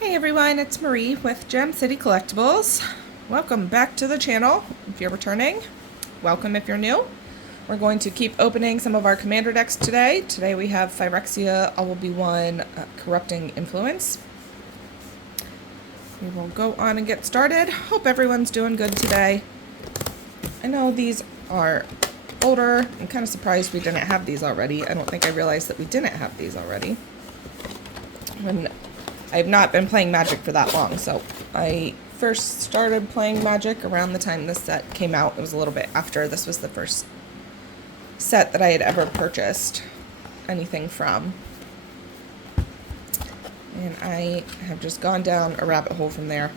Hey everyone, it's Marie with Gem City Collectibles. Welcome back to the channel. If you're returning, welcome if you're new. We're going to keep opening some of our commander decks today. Today we have Phyrexia, All Will Be One, Corrupting Influence. We will go on and get started. Hope everyone's doing good today. I know these are older. I'm kind of surprised we didn't have these already. I don't think I realized that we didn't have these already. I have not been playing Magic for that long, so I first started playing Magic around the time this set came out. It was a little bit after. This was the first set that I had ever purchased anything from. And I have just gone down a rabbit hole from there.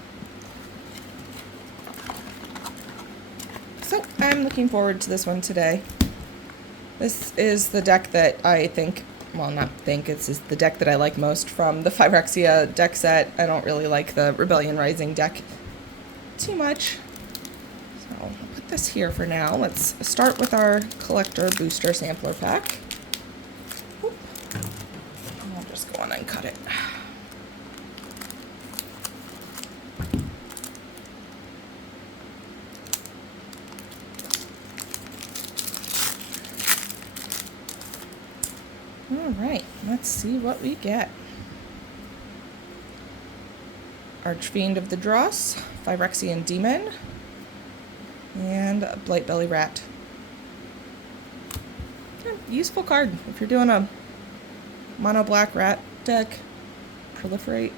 So I'm looking forward to this one today. This is the deck that I think, well, not think, it's the deck that I like most from the Phyrexia deck set. I don't really like the Rebellion Rising deck too much. So I'll put this here for now. Let's start with our collector booster sampler pack. Oop. I'll just go on and cut it. Alright, let's see what we get. Archfiend of the Dross, Phyrexian Demon, and a Blightbelly Rat. Useful card if you're doing a mono black rat deck. Proliferate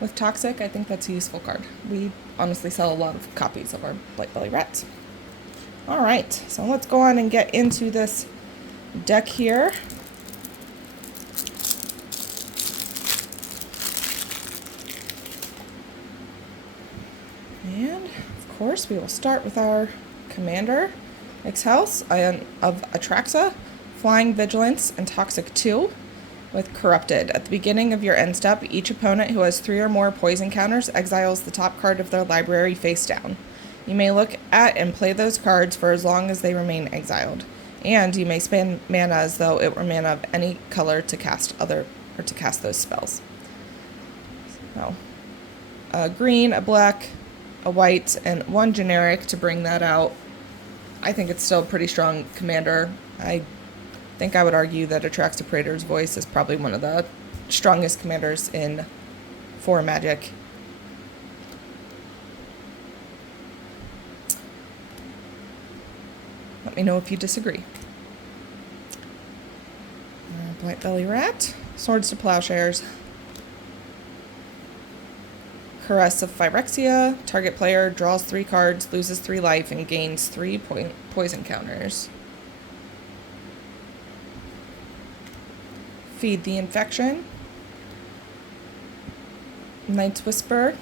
with Toxic, I think that's a useful card. We honestly sell a lot of copies of our Blightbelly Rats. Alright, so let's go on and get into this deck here. And of course we will start with our commander, X-House of Atraxa, Flying Vigilance, and Toxic 2 with Corrupted. At the beginning of your end step, each opponent who has 3 or more poison counters exiles the top card of their library face down. You may look at and play those cards for as long as they remain exiled. And you may spend mana as though it were mana of any color to cast those spells. So, a green, a black, a white, and 1 generic to bring that out. I think it's still a pretty strong commander. I think I would argue that Atraxa Praetor's Voice is probably one of the strongest commanders for Magic. Let me know if you disagree. Blightbelly Rat, Swords to Plowshares, Caress of Phyrexia. Target player draws 3 cards, loses 3 life, and gains 3 poison counters. Feed the Infection, Night's Whisper,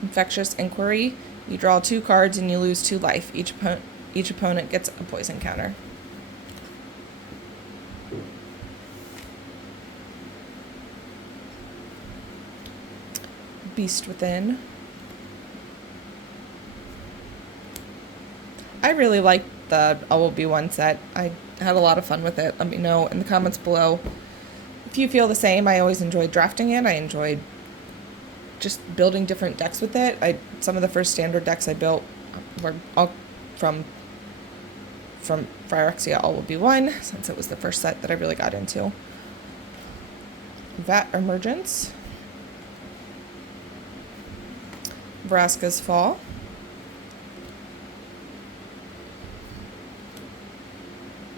Infectious Inquiry. You draw 2 cards and you lose 2 life. Each opponent gets a poison counter. Beast Within. I really liked the All Will Be One set. I had a lot of fun with it. Let me know in the comments below if you feel the same. I always enjoyed drafting it. I enjoyed just building different decks with it. Some of the first standard decks I built were all from Phyrexia All Will Be One, since it was the first set that I really got into. Vat Emergence, Vraska's Fall,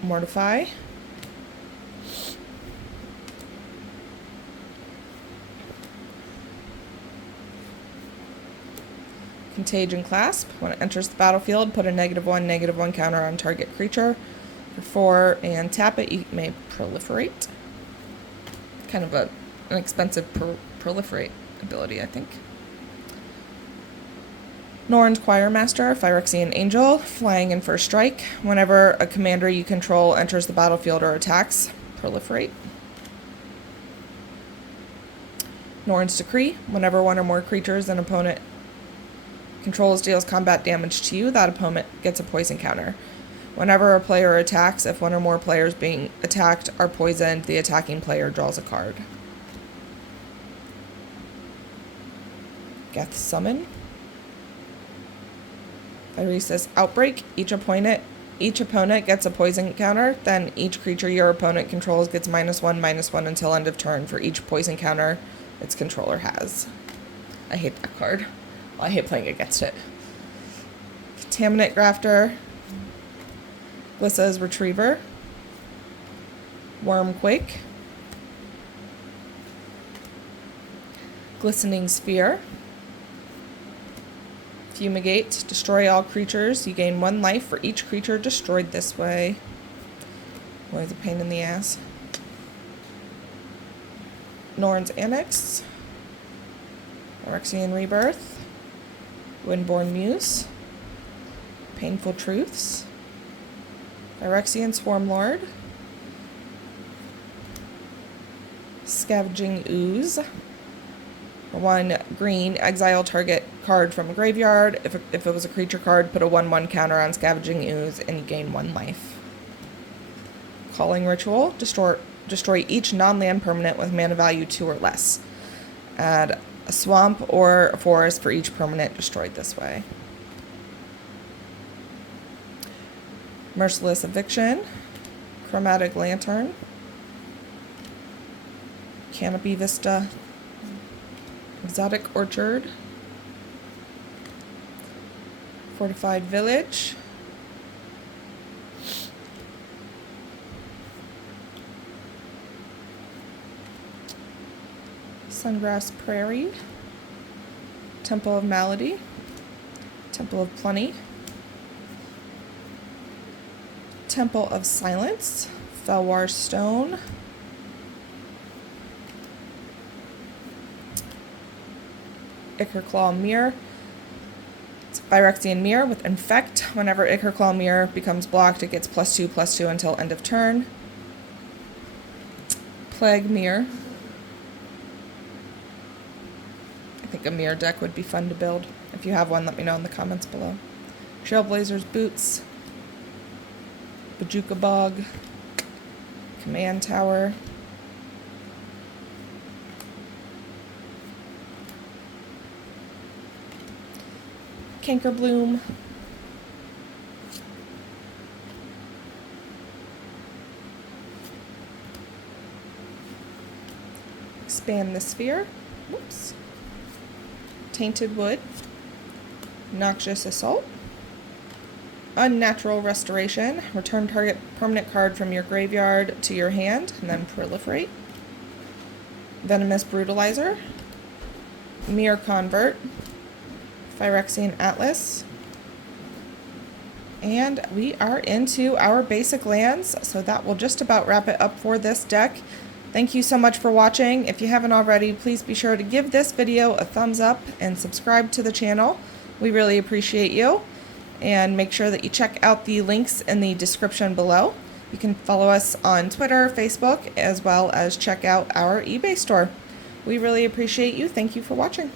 Mortify, Contagion Clasp. When it enters the battlefield, put a -1/-1 counter on target creature for 4 and tap it. You may proliferate. Kind of an expensive proliferate ability, I think. Norn's Choirmaster, Phyrexian Angel, flying in first strike. Whenever a commander you control enters the battlefield or attacks, proliferate. Norn's Decree, whenever 1 or more creatures an opponent controls deals combat damage to you, that opponent gets a poison counter. Whenever a player attacks, if one or more players being attacked are poisoned, the attacking player draws a card. Geth Summon. Phyrexia Outbreak. Each opponent gets a poison counter. Then each creature your opponent controls gets -1/-1 until end of turn for each poison counter its controller has. I hate that card. Well, I hate playing against it. Contaminate Grafter. Glissa's Retriever. Wormquake. Glistening Sphere. Fumigate. Destroy all creatures. You gain 1 life for each creature destroyed this way. Always a pain in the ass. Norn's Annex. Phyrexian Rebirth. Windborn Muse. Painful Truths. Phyrexian Swarmlord. Scavenging Ooze. For 1 green, exile target card from a graveyard. If it was a creature card, put a 1/1 counter on Scavenging Ooze and you gain 1 life. Calling Ritual. Destroy each non-land permanent with mana value 2 or less. Add a swamp or a forest for each permanent destroyed this way. Merciless Eviction. Chromatic Lantern. Canopy Vista. Exotic Orchard. Fortified Village. Sungrass Prairie. Temple of Malady. Temple of Plenty. Temple of Silence. Felwar Stone. Ichorclaw Mirror. It's Phyrexian Mirror with Infect. Whenever Ichorclaw Mirror becomes blocked, it gets +2/+2 until end of turn. Plague Mirror. I think a mirror deck would be fun to build. If you have one, let me know in the comments below. Trailblazer's Boots. Bajuka Bog. Command Tower. Cankerbloom. Expand the Sphere. Whoops. Tainted Wood. Noxious Assault. Unnatural Restoration. Return target permanent card from your graveyard to your hand and then proliferate. Venomous Brutalizer. Mirror Convert. Phyrexian Atlas. And we are into our basic lands, so that will just about wrap it up for this deck. Thank you so much for watching. If you haven't already, please be sure to give this video a thumbs up and subscribe to the channel. We really appreciate you. And make sure that you check out the links in the description below. You can follow us on Twitter, Facebook, as well as check out our eBay store. We really appreciate you. Thank you for watching.